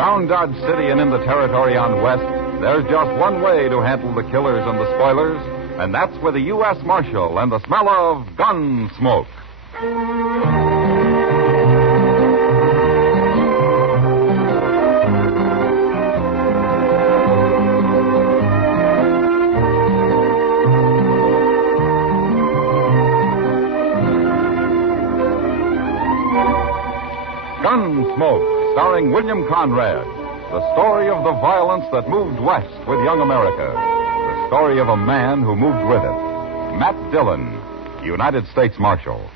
Around Dodge City and in the territory on West, there's just one way to handle the killers and the spoilers, and that's with a U.S. Marshal and the smell of Gunsmoke. Gunsmoke, starring William Conrad. The story of the violence that moved west with young America. The story of a man who moved with it. Matt Dillon, United States Marshal.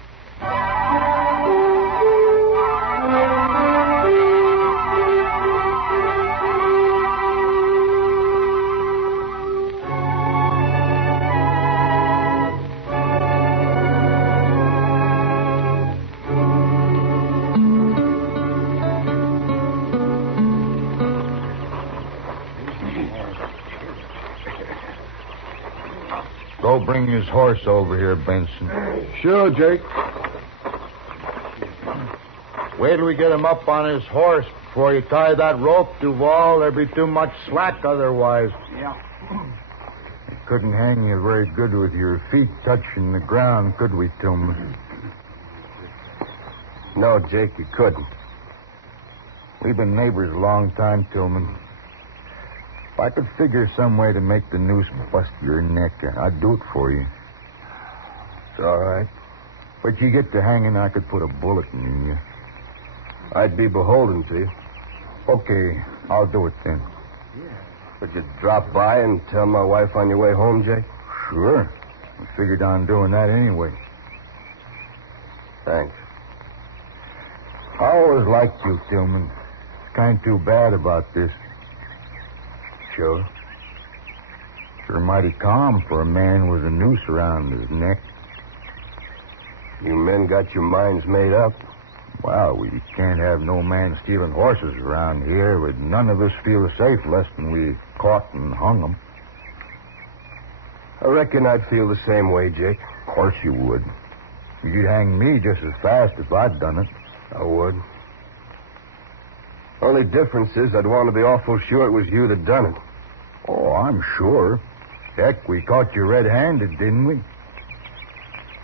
Go bring his horse over here, Benson. Sure, Jake. Wait till we get him up on his horse before you tie that rope, Duval. There'd be too much slack otherwise. Yeah. We couldn't hang you very good with your feet touching the ground, could we, Tillman? No, Jake, you couldn't. We've been neighbors a long time, Tillman. If I could figure some way to make the noose bust your neck, I'd do it for you. It's all right. But you get to hanging, I could put a bullet in you. I'd be beholden to you. Okay, I'll do it then. Would you drop by and tell my wife on your way home, Jake? Sure. I figured on doing that anyway. Thanks. I always liked you, Tillman. It's kind of too bad about this. Sure. Sure mighty calm for a man with a noose around his neck. You men got your minds made up. Well, we can't have no man stealing horses around here. But none of us feel safe less than we caught and hung them. I reckon I'd feel the same way, Jake. Of course you would. You'd hang me just as fast if I'd done it. I would. Only difference is I'd want to be awful sure it was you that done it. Oh, I'm sure. Heck, we caught you red-handed, didn't we?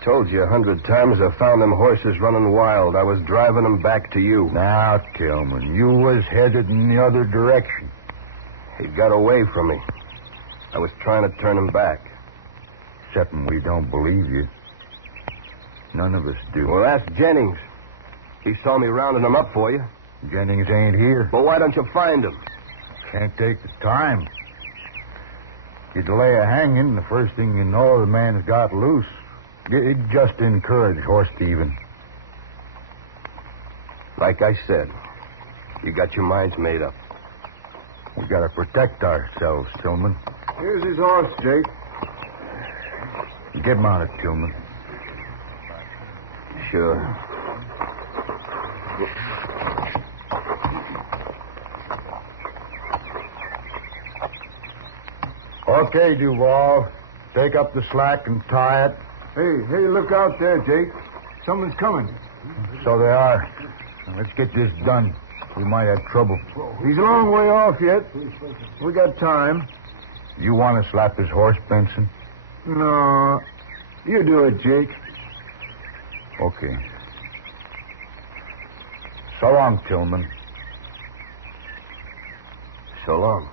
Told you 100 times I found them horses running wild. I was driving them back to you. Now, Tillman, you was headed in the other direction. He got away from me. I was trying to turn him back. Excepting we don't believe you. None of us do. Well, ask Jennings. He saw me rounding them up for you. Jennings ain't here. Well, why don't you find him? Can't take the time. You delay a hanging, the first thing you know, the man's got loose. It just encouraged horse thieving. Like I said, you got your minds made up. We gotta protect ourselves, Tillman. Here's his horse, Jake. Get mounted, Tillman. Sure. Okay, Duval. Take up the slack and tie it. Hey, look out there, Jake. Someone's coming. So they are. Now, let's get this done. We might have trouble. He's a long way off yet. We got time. You want to slap his horse, Benson? No. You do it, Jake. Okay. So long, Tillman. So long.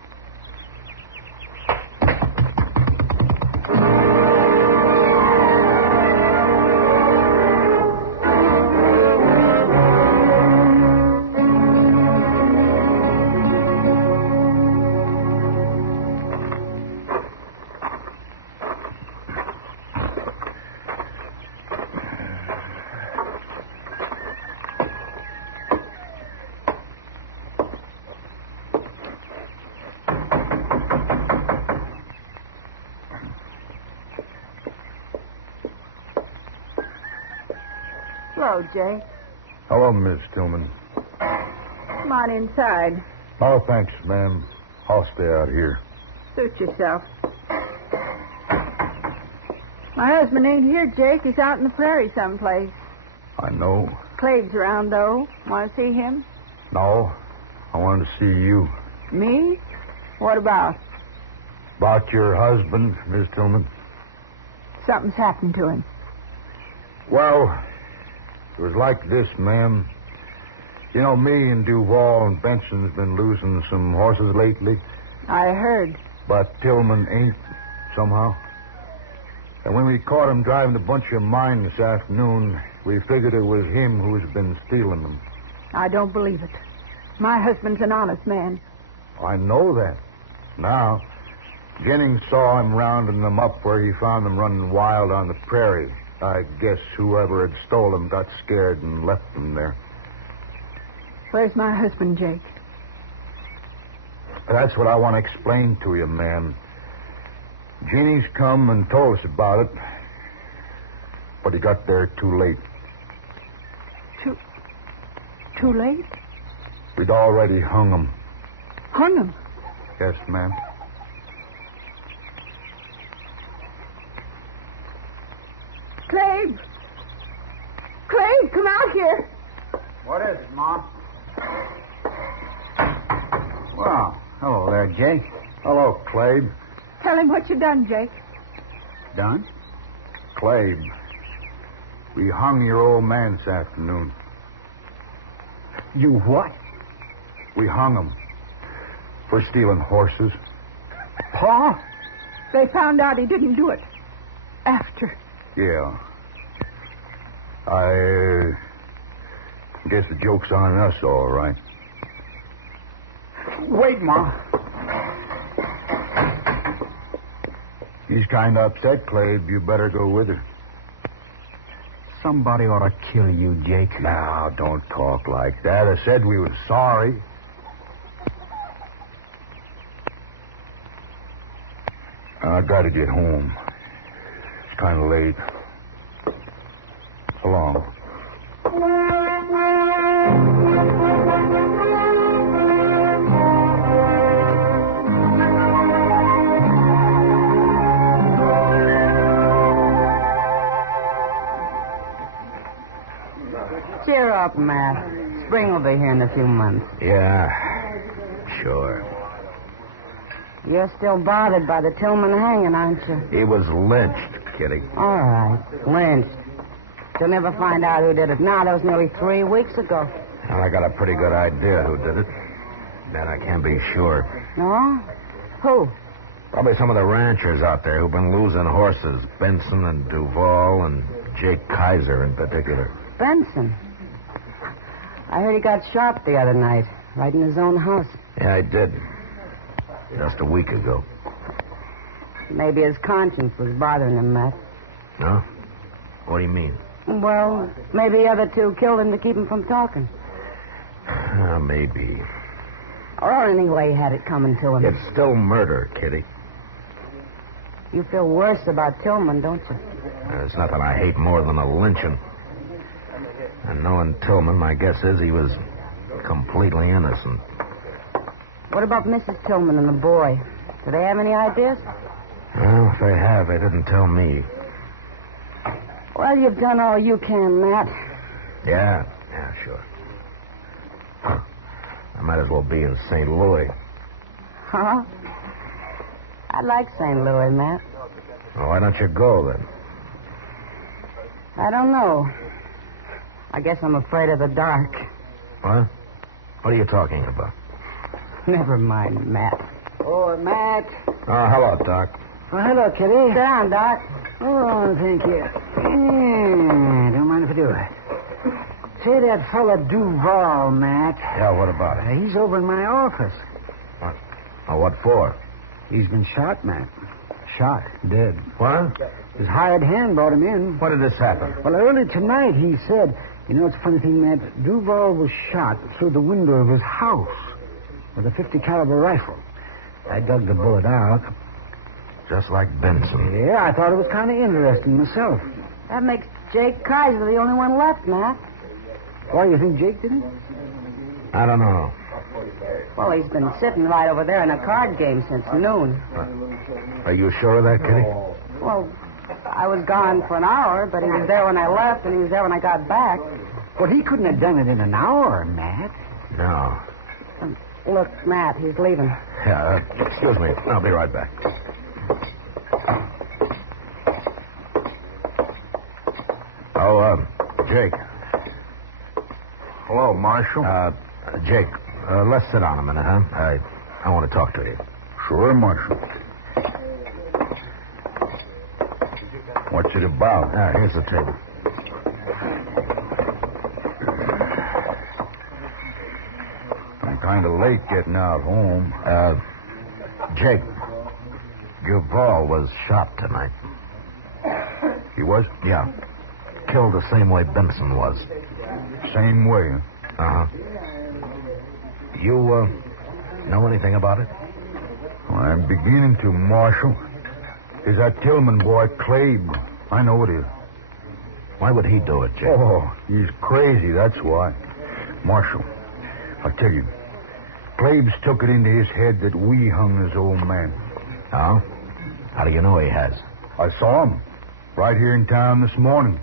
Hello, Jay. Hello, Miss Tillman. Come on inside. Oh, thanks, ma'am. I'll stay out here. Suit yourself. My husband ain't here, Jake. He's out in the prairie someplace. I know. Clade's around, though. Want to see him? No. I wanted to see you. Me? What about? About your husband, Miss Tillman. Something's happened to him. Well, it was like this, ma'am. You know, me and Duval and Benson's been losing some horses lately. I heard. But Tillman ain't, somehow. And when we caught him driving a bunch of mine this afternoon, we figured it was him who's been stealing them. I don't believe it. My husband's an honest man. I know that. Now, Jennings saw him rounding them up where he found them running wild on the prairie. I guess whoever had stole them got scared and left them there. Where's my husband, Jake? That's what I want to explain to you, ma'am. Jennings come and told us about it, but he got there too late. Too late? We'd already hung him. Hung him? Yes, ma'am. Clabe! Clabe, come out here! What is it, Mom? Well, hello there, Jake. Hello, Clabe. Tell him what you done, Jake. Done? Clabe, we hung your old man this afternoon. You what? We hung him for stealing horses. Pa? They found out he didn't do it. After. Yeah. I guess the joke's on us, all right. Wait, Mom. She's kind of upset, Clabe. You better go with her. Somebody ought to kill you, Jake. Now, don't talk like that. I said we were sorry. I gotta get home. It's kind of late. So long. Cheer up, Matt. Spring will be here in a few months. Yeah, sure. You're still bothered by the Tillman hanging, aren't you? He was lynched, Kitty. All right. Lynched. You'll never find out who did it. Now, that was nearly 3 weeks ago. Well, I got a pretty good idea who did it. But I can't be sure. No? Who? Probably some of the ranchers out there who've been losing horses. Benson and Duval and Jake Kaiser in particular. Benson. I heard he got shot the other night, right in his own house. Yeah, I did. Just a week ago. Maybe his conscience was bothering him, Matt. No? What do you mean? Well, maybe the other two killed him to keep him from talking. Maybe. Or anyway, he had it coming to him. It's still murder, Kitty. You feel worse about Tillman, don't you? There's nothing I hate more than a lynching. And knowing Tillman, my guess is he was completely innocent. What about Mrs. Tillman and the boy? Do they have any ideas? Well, if they have, they didn't tell me. Well, you've done all you can, Matt. Yeah, sure. Huh. I might as well be in St. Louis. Huh? I like St. Louis, Matt. Well, why don't you go, then? I don't know. I guess I'm afraid of the dark. What? What are you talking about? Never mind, Matt. Oh, Matt. Oh, hello, Doc. Oh, hello, Kitty. Sit down, Doc. Oh, thank you. Yeah, don't mind if I do. Say, that fella Duval, Matt. Yeah, what about it? He's over in my office. What? Oh, what for? He's been shot, Matt. Shot. Dead. What? His hired hand brought him in. When did this happen? Well, early tonight, he said... You know, it's a funny thing, Matt. Duval was shot through the window of his house with a .50 caliber rifle. I dug the bullet out. Just like Benson. Yeah, I thought it was kind of interesting myself. That makes Jake Kaiser the only one left, Matt. Why, you think Jake did it? I don't know. Well, he's been sitting right over there in a card game since noon. Are you sure of that, Kitty? Well, I was gone for an hour, but he was there when I left, and he was there when I got back. Well, he couldn't have done it in an hour, Matt. No. Look, Matt, he's leaving. Yeah, excuse me. I'll be right back. Oh, Jake. Hello, Marshal. Jake, let's sit down a minute, huh? I want to talk to you. Sure, Marshal. What's it about? Here's the table. I'm kind of late getting out home. Jake, Duval was shot tonight. He was? Yeah. Killed the same way Benson was. Same way, huh? Uh-huh. You, know anything about it? Well, I'm beginning to, Marshal. Is that Tillman boy, Clabe. I know it is. Why would he do it, Jake? Oh, he's crazy, that's why. Marshal, I'll tell you. Clabe's took it into his head that we hung his old man. Oh? How do you know he has? I saw him right here in town this morning.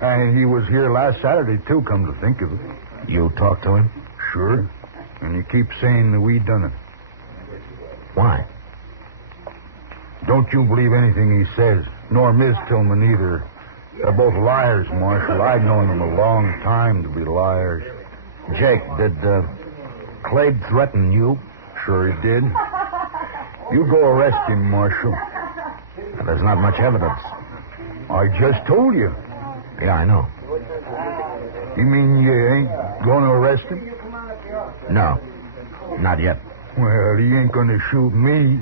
And he was here last Saturday, too, come to think of it. You talked to him? Sure. And he keeps saying that we done it. Why? Don't you believe anything he says, nor Miss Tillman either. They're both liars, Marshal. I've known them a long time to be liars. Jake, did Clabe threaten you? Sure he did. You go arrest him, Marshal. There's not much evidence. I just told you. Yeah, I know. You mean you ain't going to arrest him? No, not yet. Well, he ain't going to shoot me.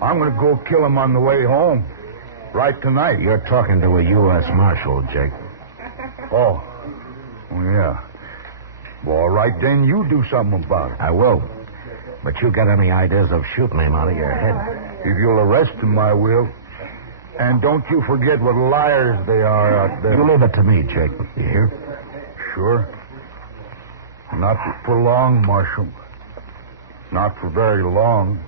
I'm going to go kill him on the way home. Right tonight. You're talking to a U.S. Marshal, Jake. Oh, yeah. Well, all right, then you do something about it. I will. But you got any ideas of shooting him out of your head? If you'll arrest him, I will. And don't you forget what liars they are out there. You leave it to me, Jake. You hear? Sure. Not for long, Marshal. Not for very long.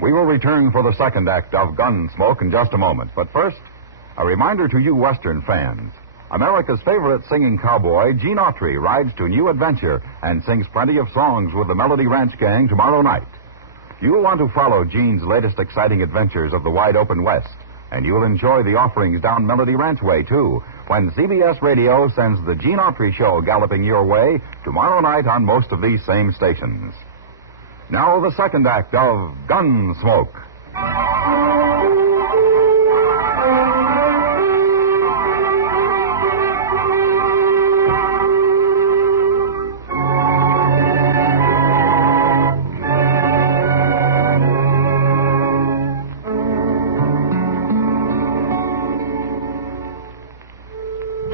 We will return for the second act of Gunsmoke in just a moment. But first, a reminder to you Western fans. America's favorite singing cowboy, Gene Autry, rides to new adventure and sings plenty of songs with the Melody Ranch Gang tomorrow night. You'll want to follow Gene's latest exciting adventures of the wide open West, and you'll enjoy the offerings down Melody Ranch Way, too, when CBS Radio sends the Gene Autry Show galloping your way tomorrow night on most of these same stations. Now, the second act of Gunsmoke.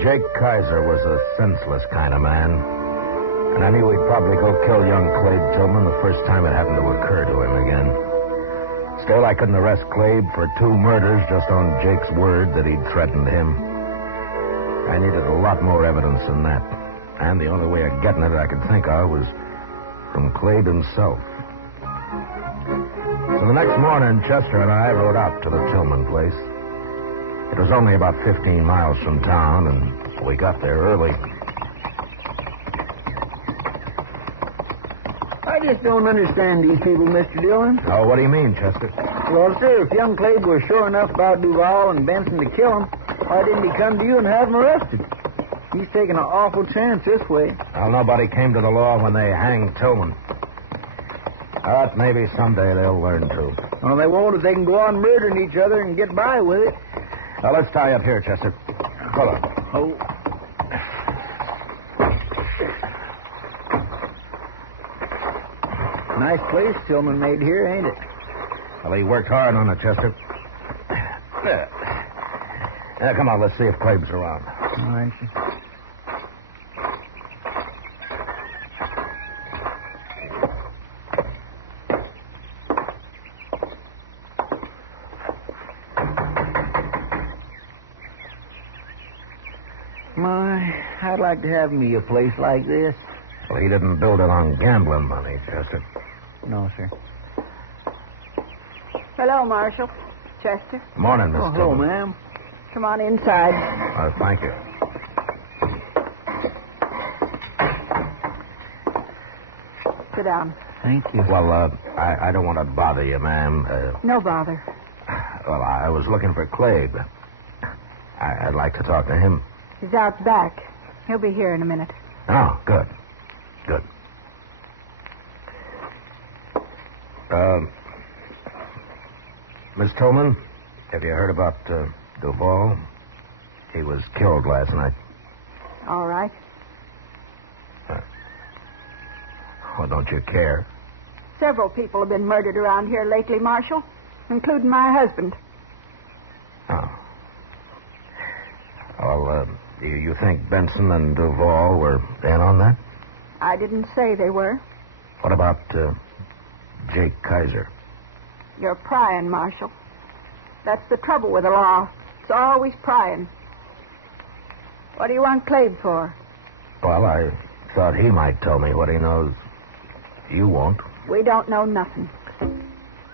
Jake Kaiser was a senseless kind of man. And I knew he'd probably go kill young Clabe Tillman the first time it happened to occur to him again. Still, I couldn't arrest Clabe for 2 murders just on Jake's word that he'd threatened him. I needed a lot more evidence than that. And the only way of getting it I could think of was from Clabe himself. So the next morning, Chester and I rode out to the Tillman place. It was only about 15 miles from town, and we got there early. I just don't understand these people, Mr. Dillon. Oh, what do you mean, Chester? Well, sir, if young Clabe was sure enough about Duval and Benson to kill him, why didn't he come to you and have him arrested? He's taking an awful chance this way. Well, nobody came to the law when they hanged Tillman. But maybe someday they'll learn to. Well, they won't if they can go on murdering each other and get by with it. Now, let's tie up here, Chester. Hold on. Oh. Nice place Tillman made here, ain't it? Well, he worked hard on it, Chester. There. Now, come on, let's see if Clabe's around. All right, sir. My, I'd like to have me a place like this. Well, he didn't build it on gambling money, Chester. No, sir. Hello, Marshal. Chester. Morning, Miss Hello, Dillon. ma'am. Come on inside. Thank you. Sit down. Thank you. Well, I don't want to bother you, ma'am. No bother. Well, I was looking for Clay. I'd like to talk to him. He's out back. He'll be here in a minute. Oh, good. Good. Miss Tolman, have you heard about Duval? He was killed last night. All right. Well, don't you care? Several people have been murdered around here lately, Marshal, including my husband. Oh. Well, you think Benson and Duval were in on that? I didn't say they were. What about Jake Kaiser? You're prying, Marshal. That's the trouble with the law. It's always prying. What do you want Clabe for? Well, I thought he might tell me what he knows. You won't. We don't know nothing.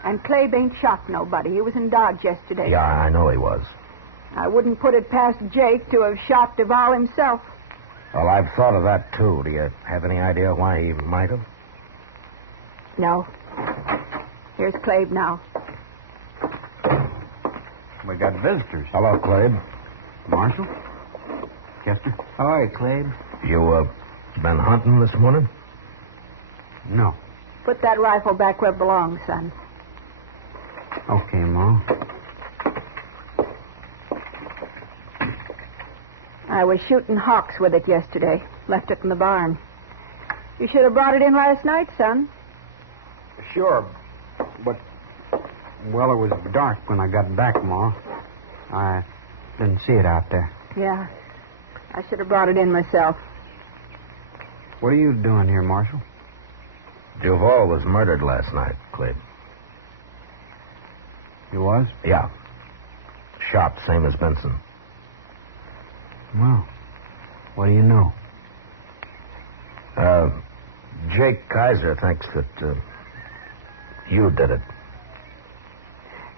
And Clabe ain't shot nobody. He was in Dodge yesterday. Yeah, I know he was. I wouldn't put it past Jake to have shot Duval himself. Well, I've thought of that, too. Do you have any idea why he might have? No. Here's Clabe now. We got visitors. Hello, Clabe. Marshal? Chester? All right, Clabe. You, been hunting this morning? No. Put that rifle back where it belongs, son. Okay, Ma. I was shooting hawks with it yesterday. Left it in the barn. You should have brought it in last night, son. Sure, but, well, it was dark when I got back, Ma. I didn't see it out there. Yeah. I should have brought it in myself. What are you doing here, Marshal? Duval was murdered last night, Clabe. You was? Yeah. Shot, same as Benson. Well, what do you know? Jake Kaiser thinks that you did it.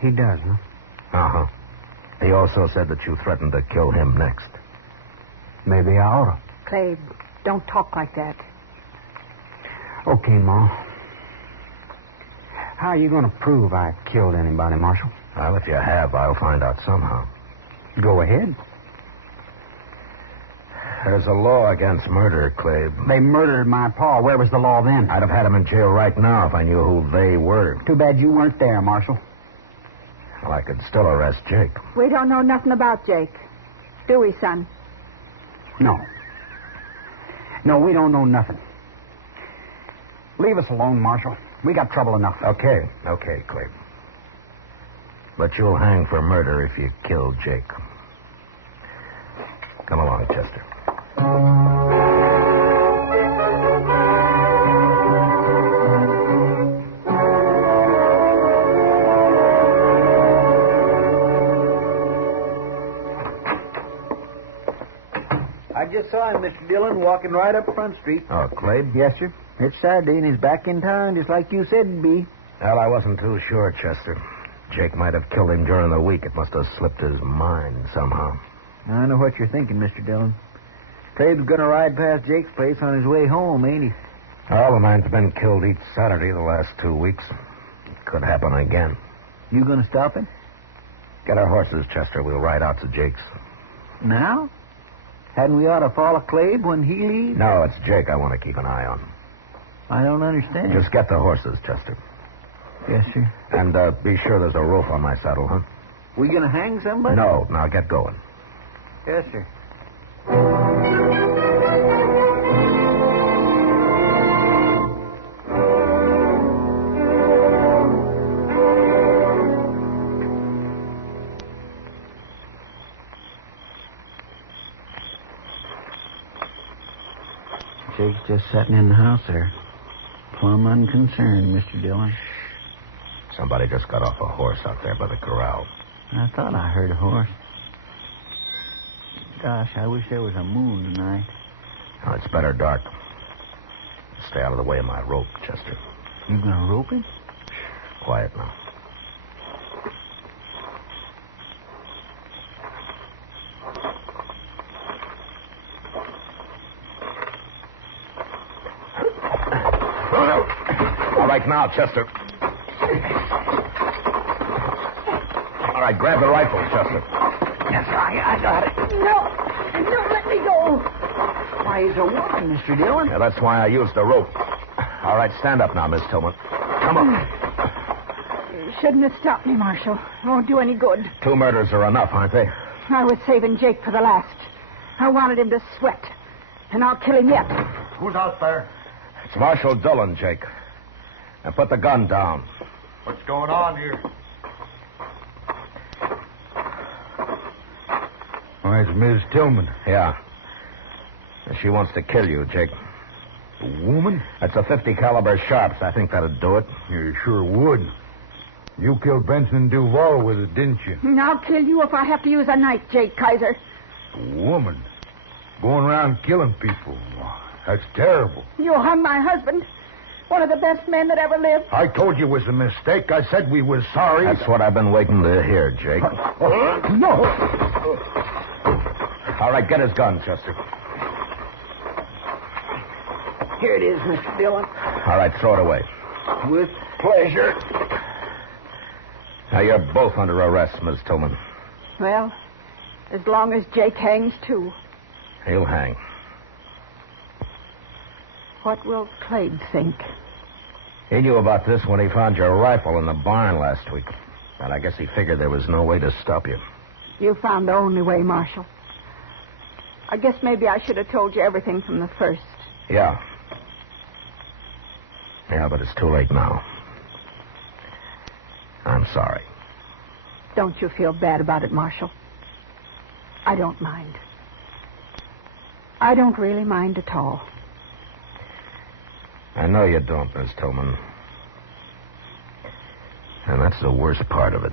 He does, huh? Uh-huh. He also said that you threatened to kill him next. Maybe I oughta. Clabe, don't talk like that. Okay, Ma. How are you going to prove I killed anybody, Marshal? Well, if you have, I'll find out somehow. Go ahead. There's a law against murder, Clabe. They murdered my pa. Where was the law then? I'd have had him in jail right now if I knew who they were. Too bad you weren't there, Marshal. Well, I could still arrest Jake. We don't know nothing about Jake. Do we, son? No. No, we don't know nothing. Leave us alone, Marshal. We got trouble enough. Okay, Clabe. But you'll hang for murder if you kill Jake. Come along, Chester. I just saw him, Mr. Dillon, walking right up Front Street. Oh, Clabe? Yes, sir. It's Saturday, and he's back in town, just like you said he'd be. Well, I wasn't too sure, Chester. Jake might have killed him during the week. It must have slipped his mind somehow. I know what you're thinking, Mr. Dillon. Clabe's gonna ride past Jake's place on his way home, ain't he? Well, the man's been killed each Saturday the last 2 weeks. It could happen again. You gonna stop him? Get our horses, Chester. We'll ride out to Jake's. Now? Hadn't we ought to follow Clabe when he leaves? No, it's Jake I want to keep an eye on. I don't understand. Just get the horses, Chester. Yes, sir. And be sure there's a rope on my saddle, huh? We gonna hang somebody? No, now get going. Yes, sir. Jake's just sitting in the house there. Plumb unconcerned, Mr. Dillon. Somebody just got off a horse out there by the corral. I thought I heard a horse. Gosh, I wish there was a moon tonight. Oh, it's better dark. Stay out of the way of my rope, Chester. You gonna rope it? Quiet now. All right, now, Chester. All right, grab the rifle, Chester. Yes, I got it. No, let me go. Why, he's a woman, Mr. Dillon. Yeah, that's why I used the rope. All right, stand up now, Miss Tillman. Come on. You shouldn't have stopped me, Marshal. It won't do any good. 2 murders are enough, aren't they? I was saving Jake for the last. I wanted him to sweat. And I'll kill him yet. Who's out there? It's Marshal Dillon, Jake. Now put the gun down. What's going on here? Oh, it's Miss Tillman. Yeah. She wants to kill you, Jake. A woman? That's a 50 caliber sharps. I think that'd do it. You sure would. You killed Benson Duval with it, didn't you? And I'll kill you if I have to use a knife, Jake Kaiser. A woman? Going around killing people. That's terrible. You hung my husband. One of the best men that ever lived. I told you it was a mistake. I said we was sorry. That's what I've been waiting to hear, Jake. No. All right, get his gun, Chester. Here it is, Mr. Dillon. All right, throw it away. With pleasure. Now, you're both under arrest, Miss Tillman. Well, as long as Jake hangs, too. He'll hang. What will Clabe think? He knew about this when he found your rifle in the barn last week. And I guess he figured there was no way to stop you. You found the only way, Marshal. I guess maybe I should have told you everything from the first. Yeah. Yeah, but it's too late now. I'm sorry. Don't you feel bad about it, Marshal? I don't mind. I don't really mind at all. I know you don't, Miss Tillman. And that's the worst part of it.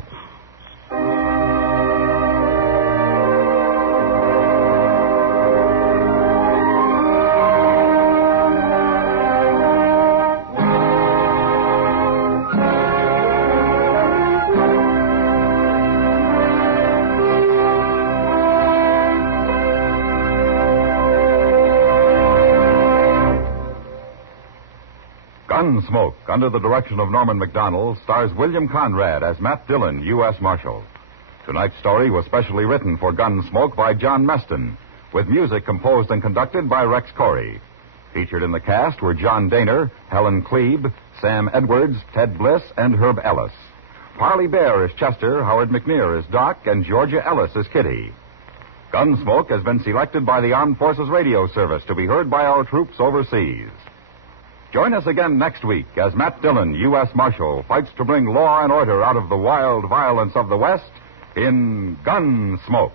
Gunsmoke, under the direction of Norman MacDonnell, stars William Conrad as Matt Dillon, U.S. Marshal. Tonight's story was specially written for Gunsmoke by John Meston, with music composed and conducted by Rex Corey. Featured in the cast were John Daner, Helen Klebe, Sam Edwards, Ted Bliss, and Herb Ellis. Parley Baer is Chester, Howard McNear is Doc, and Georgia Ellis is Kitty. Gunsmoke has been selected by the Armed Forces Radio Service to be heard by our troops overseas. Join us again next week as Matt Dillon, U.S. Marshal, fights to bring law and order out of the wild violence of the West in Gunsmoke.